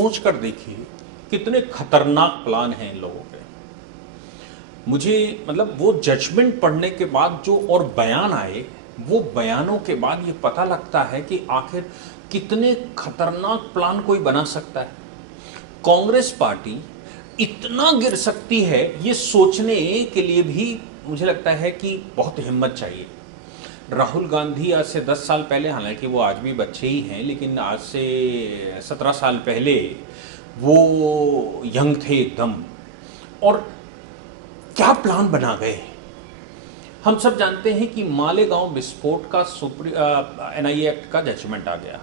सोच कर देखिए कितने खतरनाक प्लान हैं इन लोगों के। मुझे मतलब वो जजमेंट पढ़ने के बाद जो और बयान आए, वो बयानों के बाद ये पता लगता है कि आखिर कितने खतरनाक प्लान कोई बना सकता है। कांग्रेस पार्टी इतना गिर सकती है, ये सोचने के लिए भी मुझे लगता है कि बहुत हिम्मत चाहिए। राहुल गांधी आज से 10 साल पहले, हालांकि वो आज भी बच्चे ही हैं, लेकिन आज से 17 साल पहले वो यंग थे एकदम, और क्या प्लान बना गए। हम सब जानते हैं कि मालेगांव विस्फोट का एनआईए एक्ट का जजमेंट आ गया,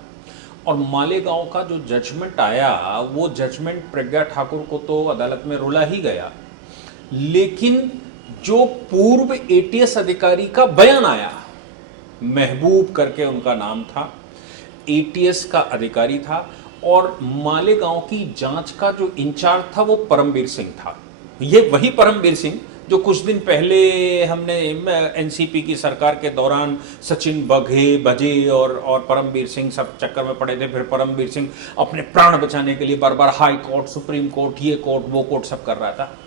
और मालेगांव का जो जजमेंट आया वो जजमेंट प्रज्ञा ठाकुर को तो अदालत में रुला ही गया, लेकिन जो पूर्व एटीएस अधिकारी का बयान आया, महबूब करके उनका नाम था, एटीएस का अधिकारी था, और मालेगांव की जांच का जो इंचार्ज था वो परमबीर सिंह था। ये वही परमबीर सिंह जो कुछ दिन पहले हमने एनसीपी की सरकार के दौरान सचिन बघे और परमबीर सिंह सब चक्कर में पड़े थे। फिर परमबीर सिंह अपने प्राण बचाने के लिए बार बार हाई कोर्ट, सुप्रीम कोर्ट, ये कोर्ट वो कोर्ट सब कर रहा था।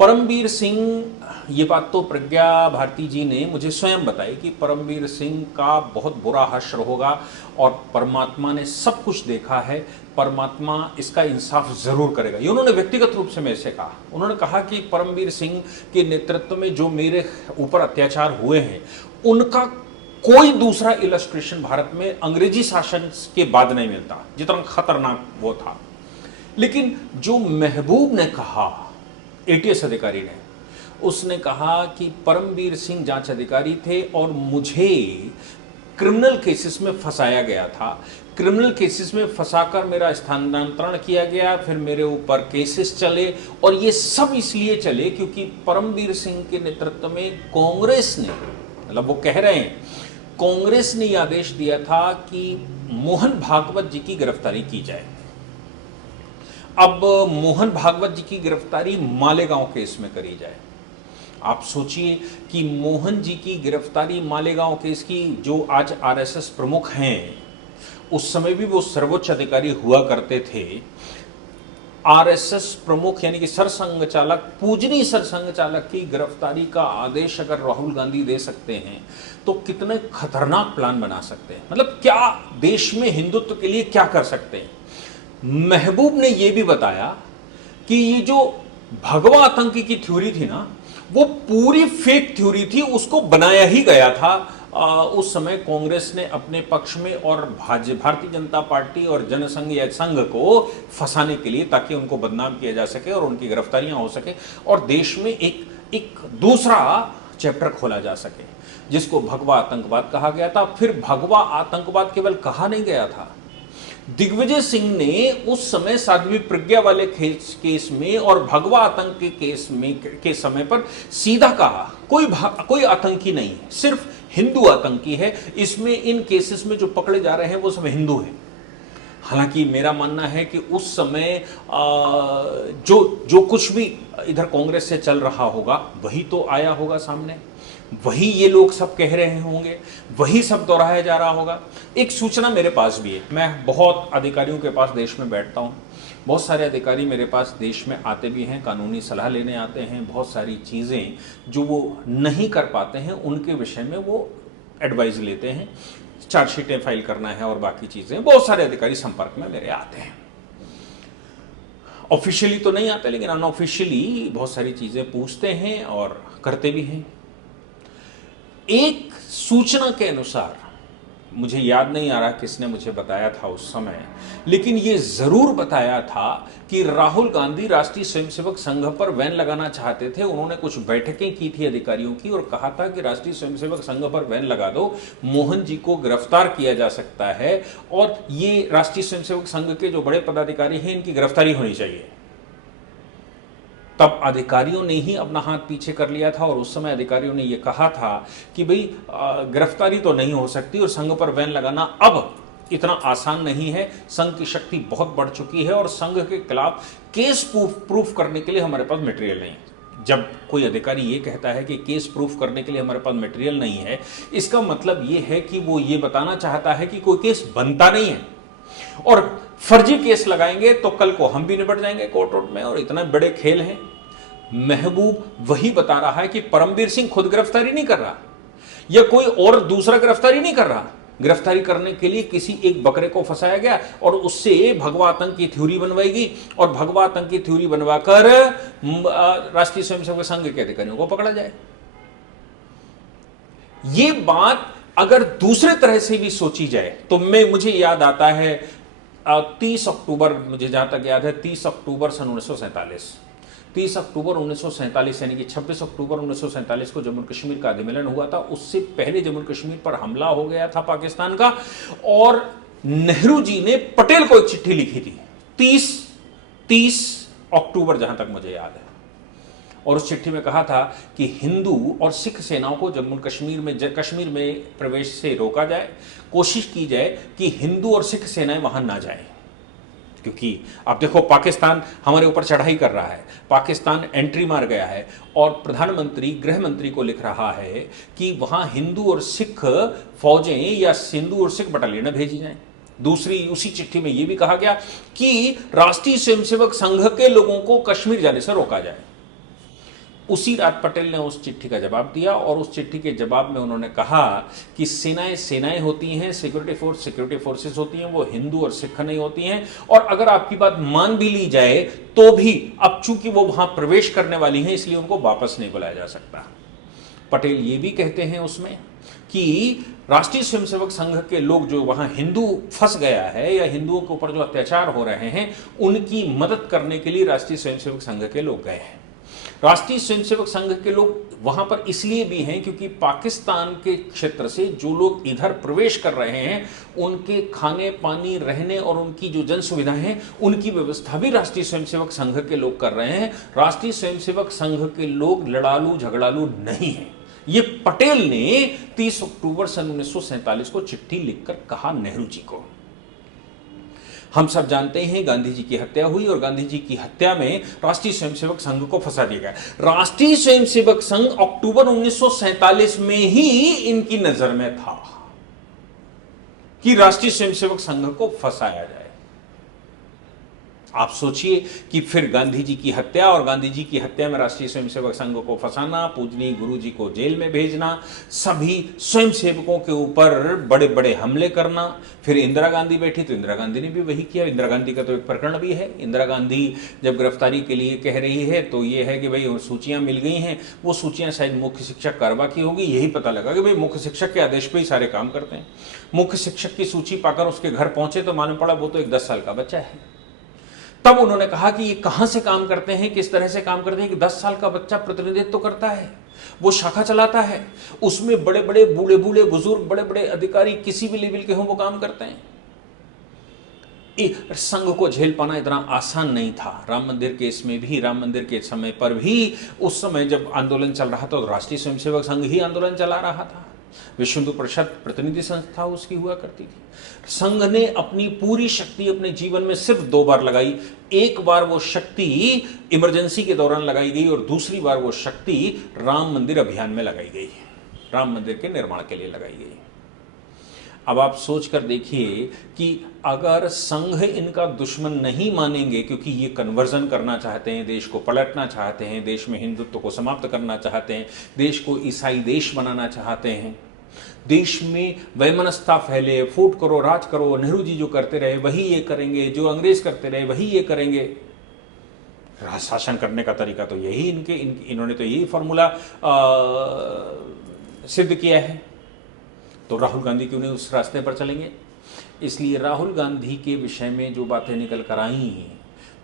परमबीर सिंह, ये बात तो प्रज्ञा भारती जी ने मुझे स्वयं बताई कि परमबीर सिंह का बहुत बुरा हश्र होगा, और परमात्मा ने सब कुछ देखा है, परमात्मा इसका इंसाफ जरूर करेगा। ये उन्होंने व्यक्तिगत रूप से मेरे से कहा। उन्होंने कहा कि परमबीर सिंह के नेतृत्व में जो मेरे ऊपर अत्याचार हुए हैं, उनका कोई दूसरा इलस्ट्रेशन भारत में अंग्रेजी शासन के बाद नहीं मिलता जितना खतरनाक वो था। लेकिन जो महबूब ने कहा, एटीएस अधिकारी ने, उसने कहा कि परमबीर सिंह जांच अधिकारी थे और मुझे क्रिमिनल केसेस में फंसाया गया था, क्रिमिनल केसेस में फंसाकर मेरा स्थानांतरण किया गया, फिर मेरे ऊपर केसेस चले, और ये सब इसलिए चले क्योंकि परमबीर सिंह के नेतृत्व में कांग्रेस ने, मतलब वो कह रहे हैं कांग्रेस ने यह आदेश दिया था कि मोहन भागवत जी की गिरफ्तारी की जाए। अब मोहन भागवत जी की गिरफ्तारी मालेगांव केस में करी जाए। आप सोचिए कि मोहन जी की गिरफ्तारी मालेगांव केस की, जो आज आरएसएस प्रमुख हैं, उस समय भी वो सर्वोच्च अधिकारी हुआ करते थे, आरएसएस प्रमुख यानी कि सरसंघ चालक, पूजनीय सरसंघ चालक की गिरफ्तारी का आदेश अगर राहुल गांधी दे सकते हैं तो कितने खतरनाक प्लान बना सकते हैं। मतलब क्या देश में हिंदुत्व के लिए क्या कर सकते हैं। महबूब ने यह भी बताया कि ये जो भगवा आतंकी की थ्योरी थी ना, वो पूरी फेक थ्योरी थी, उसको बनाया ही गया था उस समय कांग्रेस ने अपने पक्ष में, और भारतीय जनता पार्टी और जनसंघ या संघ को फंसाने के लिए, ताकि उनको बदनाम किया जा सके और उनकी गिरफ्तारियां हो सके, और देश में एक दूसरा चैप्टर खोला जा सके, जिसको भगवा आतंकवाद कहा गया था। फिर भगवा आतंकवाद केवल कहा नहीं गया था, दिग्विजय सिंह ने उस समय साध्वी प्रज्ञा वाले केस में और भगवा आतंक के केस में के समय पर सीधा कहा कोई आतंकी नहीं है, सिर्फ हिंदू आतंकी है, इसमें इन केसेस में जो पकड़े जा रहे हैं वो सब हिंदू हैं। हालांकि मेरा मानना है कि उस समय जो कुछ भी इधर कांग्रेस से चल रहा होगा वही तो आया होगा सामने, वही ये लोग सब कह रहे होंगे, वही सब दोहराया जा रहा होगा। एक सूचना मेरे पास भी है, मैं बहुत अधिकारियों के पास देश में बैठता हूँ, बहुत सारे अधिकारी मेरे पास देश में आते भी हैं, कानूनी सलाह लेने आते हैं, बहुत सारी चीज़ें जो वो नहीं कर पाते हैं उनके विषय में वो एडवाइस लेते हैं, चार्जशीटें फाइल करना है और बाकी चीज़ें। बहुत सारे अधिकारी संपर्क में मेरे आते हैं, ऑफिशियली तो नहीं आते लेकिन अनऑफिशियली बहुत सारी चीज़ें पूछते हैं और करते भी हैं। एक सूचना के अनुसार, मुझे याद नहीं आ रहा किसने मुझे बताया था उस समय, लेकिन ये जरूर बताया था कि राहुल गांधी राष्ट्रीय स्वयंसेवक संघ पर बैन लगाना चाहते थे। उन्होंने कुछ बैठकें की थी अधिकारियों की और कहा था कि राष्ट्रीय स्वयंसेवक संघ पर बैन लगा दो, मोहन जी को गिरफ्तार किया जा सकता है, और ये राष्ट्रीय स्वयंसेवक संघ के जो बड़े पदाधिकारी हैं इनकी गिरफ्तारी होनी चाहिए। तब अधिकारियों ने ही अपना हाथ पीछे कर लिया था, और उस समय अधिकारियों ने यह कहा था कि भाई गिरफ्तारी तो नहीं हो सकती और संघ पर बैन लगाना अब इतना आसान नहीं है, संघ की शक्ति बहुत बढ़ चुकी है और संघ के खिलाफ केस प्रूफ करने के लिए हमारे पास मटेरियल नहीं है। जब कोई अधिकारी ये कहता है कि केस प्रूफ करने के लिए हमारे पास मटेरियल नहीं है, इसका मतलब ये है कि वो ये बताना चाहता है कि कोई केस बनता नहीं है। और फर्जी केस लगाएंगे तो कल को हम भी निपट जाएंगे कोर्ट वोर्ट में, और इतना बड़े खेल हैं। महबूब वही बता रहा है कि परमबीर सिंह खुद गिरफ्तारी नहीं कर रहा या कोई और दूसरा गिरफ्तारी नहीं कर रहा। गिरफ्तारी करने के लिए किसी एक बकरे को फंसाया गया और उससे भगवा आतंक की थ्योरी बनवाएगी, और भगवा आतंक की थ्योरी बनवाकर राष्ट्रीय स्वयंसेवक संघ के अधिकारियों को पकड़ा जाए। ये बात अगर दूसरे तरह से भी सोची जाए तो मुझे याद आता है 30 अक्टूबर, मुझे जहां तक याद है 30 अक्टूबर सन 1947, 30 अक्टूबर 1947 यानी कि 26 अक्टूबर 1947 को जम्मू कश्मीर का अधिमेलन हुआ था। उससे पहले जम्मू कश्मीर पर हमला हो गया था पाकिस्तान का, और नेहरू जी ने पटेल को एक चिट्ठी लिखी थी 30 अक्टूबर जहां तक मुझे याद है, और उस चिट्ठी में कहा था कि हिंदू और सिख सेनाओं को जम्मू कश्मीर में प्रवेश से रोका जाए, कोशिश की जाए कि हिंदू और सिख सेनाएं वहां ना जाएं, क्योंकि आप देखो पाकिस्तान हमारे ऊपर चढ़ाई कर रहा है, पाकिस्तान एंट्री मार गया है, और प्रधानमंत्री गृह मंत्री को लिख रहा है कि वहां हिंदू और सिख फौजें या हिंदू और सिख बटालियन भेजी जाएं। दूसरी उसी चिट्ठी में यह भी कहा गया कि राष्ट्रीय स्वयंसेवक संघ के लोगों को कश्मीर जाने से रोका जाए। उसी रात पटेल ने उस चिट्ठी का जवाब दिया, और उस चिट्ठी के जवाब में उन्होंने कहा कि सेनाएं होती हैं, सिक्योरिटी फोर्सेस होती हैं, वो हिंदू और सिख नहीं होती हैं, और अगर आपकी बात मान भी ली जाए तो भी अब चूंकि वो वहां प्रवेश करने वाली हैं इसलिए उनको वापस नहीं बुलाया जा सकता। पटेल ये भी कहते हैं उसमें कि राष्ट्रीय स्वयंसेवक संघ के लोग जो वहां हिंदू फंस गया है या हिंदुओं के ऊपर जो अत्याचार हो रहे हैं उनकी मदद करने के लिए राष्ट्रीय स्वयंसेवक संघ के लोग गए हैं। राष्ट्रीय स्वयंसेवक संघ के लोग वहां पर इसलिए भी हैं क्योंकि पाकिस्तान के क्षेत्र से जो लोग इधर प्रवेश कर रहे हैं उनके खाने पानी रहने और उनकी जो जन सुविधाएं हैं उनकी व्यवस्था भी राष्ट्रीय स्वयंसेवक संघ के लोग कर रहे हैं। राष्ट्रीय स्वयंसेवक संघ के लोग लड़ालू झगड़ालू नहीं है। ये पटेल ने 30 अक्टूबर सन 1947 को चिट्ठी लिखकर कहा नेहरू जी को। हम सब जानते हैं गांधी जी की हत्या हुई, और गांधी जी की हत्या में राष्ट्रीय स्वयंसेवक संघ को फंसा दिया गया। राष्ट्रीय स्वयंसेवक संघ अक्टूबर 1947 में ही इनकी नजर में था कि राष्ट्रीय स्वयंसेवक संघ को फंसाया जाए। आप सोचिए कि फिर गांधी जी की हत्या, और गांधी जी की हत्या में राष्ट्रीय स्वयंसेवक संघ को फंसाना, पूजनीय गुरु जी को जेल में भेजना, सभी स्वयंसेवकों के ऊपर बड़े बड़े हमले करना। फिर इंदिरा गांधी बैठी तो इंदिरा गांधी ने भी वही किया। इंदिरा गांधी का तो एक प्रकरण भी है। इंदिरा गांधी जब गिरफ्तारी के लिए कह रही है तो ये है कि भाई सूचियां मिल गई हैं, वो सूचियां शायद मुख्य शिक्षक कार्रवा की होगी। यही पता लगा कि भाई मुख्य शिक्षक के आदेश पर ही सारे काम करते हैं। मुख्य शिक्षक की सूची पाकर उसके घर पहुंचे तो मालूम पड़ा वो तो एक 10 साल का बच्चा है। तब उन्होंने कहा कि ये कहां से काम करते हैं, किस तरह से काम करते हैं कि 10 साल का बच्चा प्रतिनिधित्व तो करता है, वो शाखा चलाता है, उसमें बड़े बड़े बूढ़े बूढ़े बुजुर्ग, बड़े बड़े अधिकारी किसी भी लेवल के हों वो काम करते हैं। संघ को झेल पाना इतना आसान नहीं था। राम मंदिर केस में भी, राम मंदिर के समय पर भी, उस समय जब आंदोलन चल रहा था तो राष्ट्रीय स्वयंसेवक संघ ही आंदोलन चला रहा था। विश्व हिंदू परिषद प्रतिनिधि संस्था उसकी हुआ करती थी। संघ ने अपनी पूरी शक्ति अपने जीवन में सिर्फ 2 बार लगाई। एक बार वो शक्ति इमरजेंसी के दौरान लगाई गई, और दूसरी बार वो शक्ति राम मंदिर अभियान में लगाई गई, राम मंदिर के निर्माण के लिए लगाई गई। अब आप सोच कर देखिए कि अगर संघ इनका दुश्मन नहीं मानेंगे, क्योंकि ये कन्वर्जन करना चाहते हैं, देश को पलटना चाहते हैं, देश में हिंदुत्व को समाप्त करना चाहते हैं, देश को ईसाई देश बनाना चाहते हैं, देश में वैमनस्यता फैले, फूट करो राज करो, नेहरू जी जो करते रहे वही ये करेंगे, जो अंग्रेज करते रहे वही ये करेंगे। शासन करने का तरीका तो यही इन्होंने तो यही फॉर्मूला सिद्ध किया है। तो राहुल गांधी क्यों नहीं उस रास्ते पर चलेंगे? इसलिए राहुल गांधी के विषय में जो बातें निकल कर आई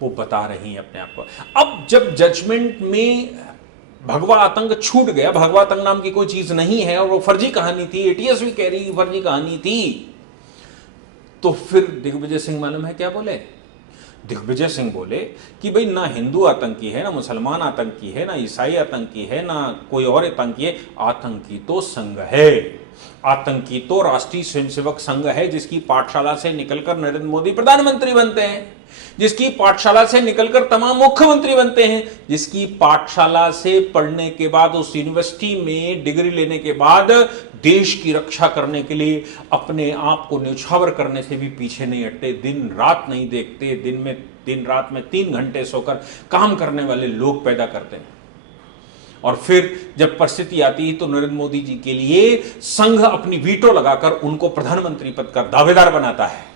वो बता रही हैं अपने आप को। अब जब जजमेंट में भगवा आतंक छूट गया, भगवा आतंक नाम की कोई चीज नहीं है और वो फर्जी कहानी थी, एटीएस भी कह रही फर्जी कहानी थी, तो फिर दिग्विजय सिंह मालूम है क्या बोले? दिग्विजय सिंह बोले कि भाई ना हिंदू आतंकी है, ना मुसलमान आतंकी है, ना ईसाई आतंकी है, ना कोई और आतंकी है, आतंकी तो संघ है। आतंकी तो राष्ट्रीय स्वयंसेवक संघ है, जिसकी पाठशाला से निकलकर नरेंद्र मोदी प्रधानमंत्री बनते हैं, जिसकी पाठशाला से निकलकर तमाम मुख्यमंत्री बनते हैं, जिसकी पाठशाला से पढ़ने के बाद, उस यूनिवर्सिटी में डिग्री लेने के बाद देश की रक्षा करने के लिए अपने आप को न्यौछावर करने से भी पीछे नहीं हटते, दिन रात नहीं देखते, दिन रात में 3 घंटे सोकर काम करने वाले लोग पैदा करते हैं। और फिर जब परिस्थिति आती है तो नरेंद्र मोदी जी के लिए संघ अपनी वीटो लगाकर उनको प्रधानमंत्री पद का दावेदार बनाता है।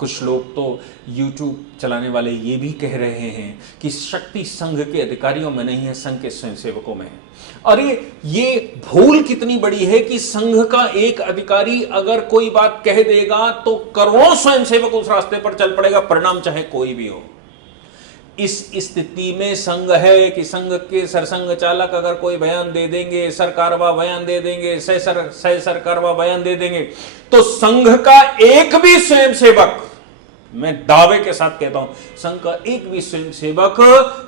कुछ लोग तो YouTube चलाने वाले ये भी कह रहे हैं कि शक्ति संघ के अधिकारियों में नहीं है, संघ के स्वयंसेवकों में है। अरे ये भूल कितनी बड़ी है कि संघ का एक अधिकारी अगर कोई बात कह देगा तो करोड़ों स्वयंसेवक उस रास्ते पर चल पड़ेगा, परिणाम चाहे कोई भी हो। इस स्थिति में संघ है कि संघ के सरसंघ चालक अगर कोई बयान दे देंगे, सरकारवा बयान दे देंगे, सह सरकारवा बयान दे देंगे, तो संघ का एक भी स्वयंसेवक, मैं दावे के साथ कहता हूं, संघ का एक भी स्वयंसेवक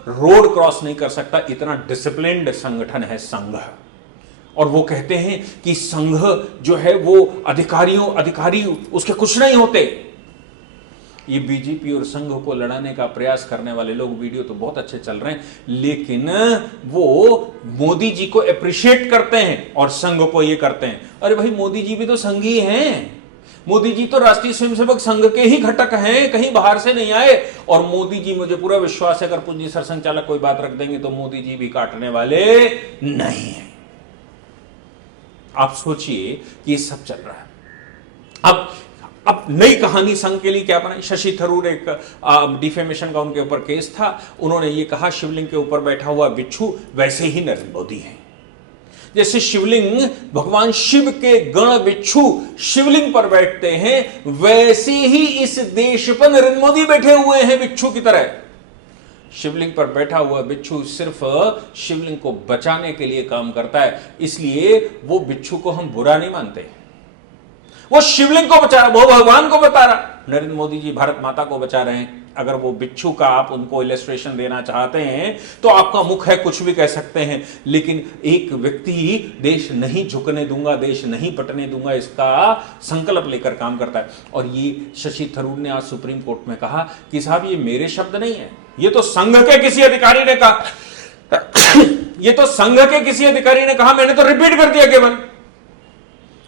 रोड क्रॉस नहीं कर सकता। इतना डिसिप्लिन्ड संगठन है संघ। और वो कहते हैं कि संघ जो है वो अधिकारी उसके कुछ नहीं होते। ये बीजेपी और संघ को लड़ाने का प्रयास करने वाले लोग, वीडियो तो बहुत अच्छे चल रहे हैं, लेकिन वो मोदी जी को अप्रिशिएट करते हैं और संघ को ये करते हैं। अरे भाई, मोदी जी भी तो संघी हैं। मोदी जी तो राष्ट्रीय स्वयंसेवक संघ के ही घटक हैं, कहीं बाहर से नहीं आए। और मोदी जी, मुझे पूरा विश्वास है, अगर पूंजी सरसंघ चालक कोई बात रख देंगे तो मोदी जी भी काटने वाले नहीं है। आप सोचिए कि ये सब चल रहा है। अब नई कहानी संघ के लिए क्या बनाई? शशि थरूर, एक डिफेमेशन का उनके ऊपर केस था, उन्होंने ये कहा शिवलिंग के ऊपर बैठा हुआ बिच्छू वैसे ही नरेंद्र मोदी है। जैसे शिवलिंग, भगवान शिव के गण बिच्छू शिवलिंग पर बैठते हैं, वैसे ही इस देश पर नरेंद्र मोदी बैठे हुए हैं बिच्छू की तरह। शिवलिंग पर बैठा हुआ बिच्छू सिर्फ शिवलिंग को बचाने के लिए काम करता है, इसलिए वो बिच्छू को हम बुरा नहीं मानते। वो शिवलिंग को बचा रहा, वो भगवान को बता रहा। नरेंद्र मोदी जी भारत माता को बचा रहे हैं। अगर वो बिच्छू का आप उनको इलस्ट्रेशन देना चाहते हैं तो आपका मुख है, कुछ भी कह सकते हैं, लेकिन एक व्यक्ति देश नहीं झुकने दूंगा, देश नहीं पटने दूंगा, इसका संकल्प लेकर काम करता है। और ये शशि थरूर ने आज सुप्रीम कोर्ट में कहा कि साहब ये मेरे शब्द नहीं है, ये तो संघ के किसी अधिकारी ने कहा। ये तो संघ के किसी अधिकारी ने कहा, मैंने तो रिपीट कर दिया केवल।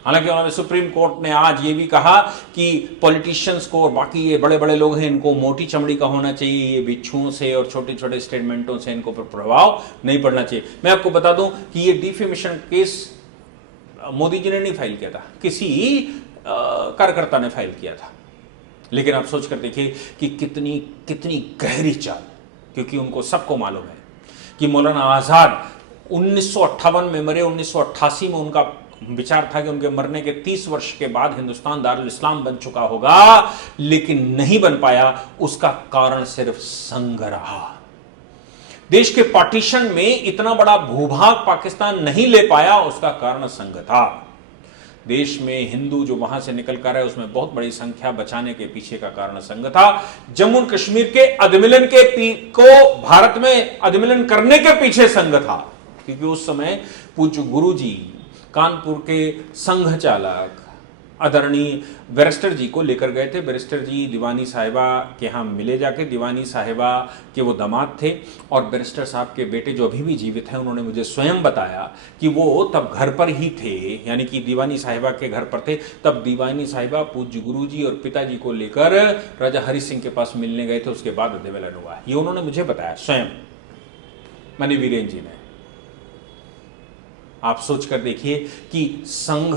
हालांकि उन्होंने सुप्रीम कोर्ट ने आज ये भी कहा कि पॉलिटिशियंस को और बाकी ये बड़े बड़े लोग हैं, इनको मोटी चमड़ी का होना चाहिए, ये बिच्छुओं से और छोटे छोटे स्टेटमेंटों से इनको पर प्रभाव नहीं पड़ना चाहिए। मैं आपको बता दूं कि ये डिफेमेशन केस मोदी जी ने नहीं फाइल किया था, किसी कार्यकर्ता ने फाइल किया था। लेकिन आप सोच कर देखिए कि कितनी गहरी चाल, क्योंकि उनको सबको मालूम है कि मौलाना आजाद 1958 में मरे, 1988 में उनका विचार था कि उनके मरने के 30 वर्ष के बाद हिंदुस्तान दारुल इस्लाम बन चुका होगा, लेकिन नहीं बन पाया। उसका कारण सिर्फ संघ रहा। देश के पार्टीशन में इतना बड़ा भूभाग पाकिस्तान नहीं ले पाया, उसका कारण संघ था। देश में हिंदू जो वहां से निकल कर है उसमें बहुत बड़ी संख्या बचाने के पीछे का कारण संघ था। जम्मू कश्मीर के अधिमिलन को भारत में अधिमिलन करने के पीछे संघ था, क्योंकि उस समय पूज्य गुरु जी कानपुर के संघ चालक आदरणीय बैरिस्टर जी को लेकर गए थे। बैरिस्टर जी दीवानी साहिबा के यहाँ मिले जाके, दीवानी साहिबा के वो दामाद थे। और बैरिस्टर साहब के बेटे जो अभी भी जीवित हैं, उन्होंने मुझे स्वयं बताया कि वो तब घर पर ही थे, यानी कि दीवानी साहिबा के घर पर थे। तब दीवानी साहिबा पूज्य गुरु जी और पिताजी को लेकर राजा हरि सिंह के पास मिलने गए थे, उसके बाद अधिवेलन हुआ। ये उन्होंने मुझे बताया स्वयं, माननीय वीरेंद्र जी ने। आप सोच कर देखिए कि संघ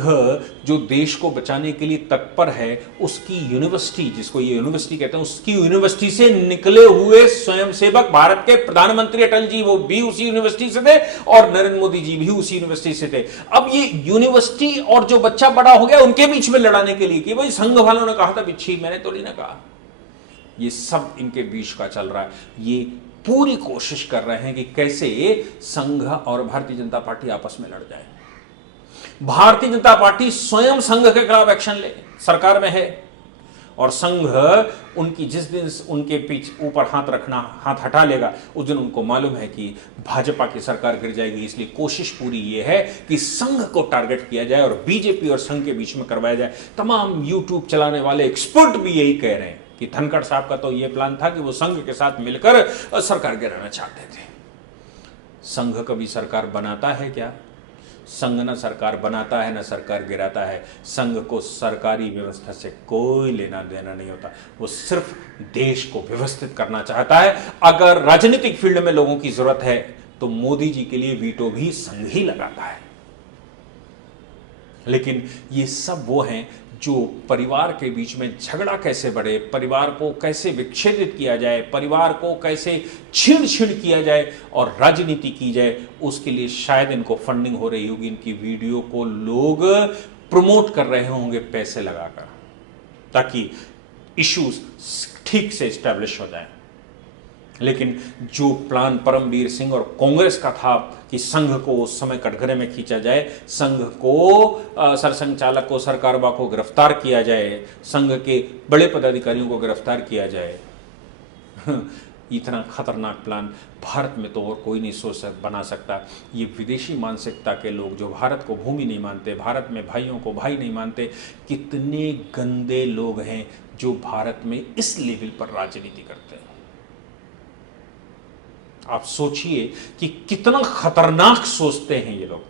जो देश को बचाने के लिए तत्पर है, उसकी यूनिवर्सिटी, जिसको ये यूनिवर्सिटी कहते हैं, उसकी यूनिवर्सिटी से निकले हुए स्वयंसेवक, भारत के प्रधानमंत्री अटल जी वो भी उसी यूनिवर्सिटी से थे और नरेंद्र मोदी जी भी उसी यूनिवर्सिटी से थे। अब ये यूनिवर्सिटी और जो बच्चा बड़ा हो गया उनके बीच में लड़ाने के लिए कि भाई संघ वालों ने कहा था बिच्छी, मैंने तो नहीं ना कहा। ये सब इनके बीच का चल रहा है। ये पूरी कोशिश कर रहे हैं कि कैसे संघ और भारतीय जनता पार्टी आपस में लड़ जाए। भारतीय जनता पार्टी स्वयं संघ के खिलाफ एक्शन ले, सरकार में है, और संघ उनकी जिस दिन उनके पीछे ऊपर हाथ हटा लेगा उस दिन उनको मालूम है कि भाजपा की सरकार गिर जाएगी। इसलिए कोशिश पूरी ये है कि संघ को टारगेट किया जाए और बीजेपी और संघ के बीच में करवाया जाए। तमाम यूट्यूब चलाने वाले एक्सपर्ट भी यही कह रहे हैं कि धनखड़ साहब का तो यह प्लान था कि वो संघ के साथ मिलकर सरकार गिराना चाहते थे। संघ कभी सरकार बनाता है क्या? संघ न सरकार बनाता है न सरकार गिराता है। संघ को सरकारी व्यवस्था से कोई लेना देना नहीं होता, वो सिर्फ देश को व्यवस्थित करना चाहता है। अगर राजनीतिक फील्ड में लोगों की जरूरत है तो मोदी जी के लिए वीटो भी संघ ही लगाता है। लेकिन ये सब वो हैं जो परिवार के बीच में झगड़ा कैसे बढ़े, परिवार को कैसे विच्छेदित किया जाए, परिवार को कैसे छीण किया जाए और राजनीति की जाए, उसके लिए शायद इनको फंडिंग हो रही होगी। इनकी वीडियो को लोग प्रमोट कर रहे होंगे पैसे लगाकर, ताकि इश्यूज ठीक से स्टैब्लिश हो जाए। लेकिन जो प्लान परमवीर सिंह और कांग्रेस का था कि संघ को उस समय कटघरे में खींचा जाए, संघ को सरसंघ चालक को, सरकारवा को गिरफ्तार किया जाए, संघ के बड़े पदाधिकारियों को गिरफ्तार किया जाए, इतना खतरनाक प्लान भारत में तो और कोई नहीं बना सकता। ये विदेशी मानसिकता के लोग जो भारत को भूमि नहीं मानते, भारत में भाइयों को भाई नहीं मानते, कितने गंदे लोग हैं जो भारत में इस लेवल पर राजनीति करते हैं। आप सोचिए कि कितना खतरनाक सोचते हैं ये लोग।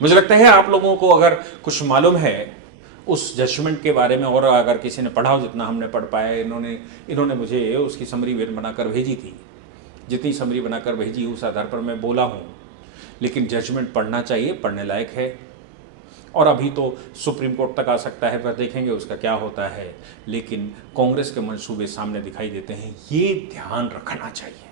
मुझे लगता है आप लोगों को अगर कुछ मालूम है उस जजमेंट के बारे में, और अगर किसी ने पढ़ा हो जितना हमने पढ़ पाया, इन्होंने मुझे उसकी समरी बनाकर भेजी थी, जितनी समरी बनाकर भेजी उस आधार पर मैं बोला हूँ। लेकिन जजमेंट पढ़ना चाहिए, पढ़ने लायक है। और अभी तो सुप्रीम कोर्ट तक आ सकता है, पर देखेंगे उसका क्या होता है। लेकिन कांग्रेस के मंसूबे सामने दिखाई देते हैं, ये ध्यान रखना चाहिए।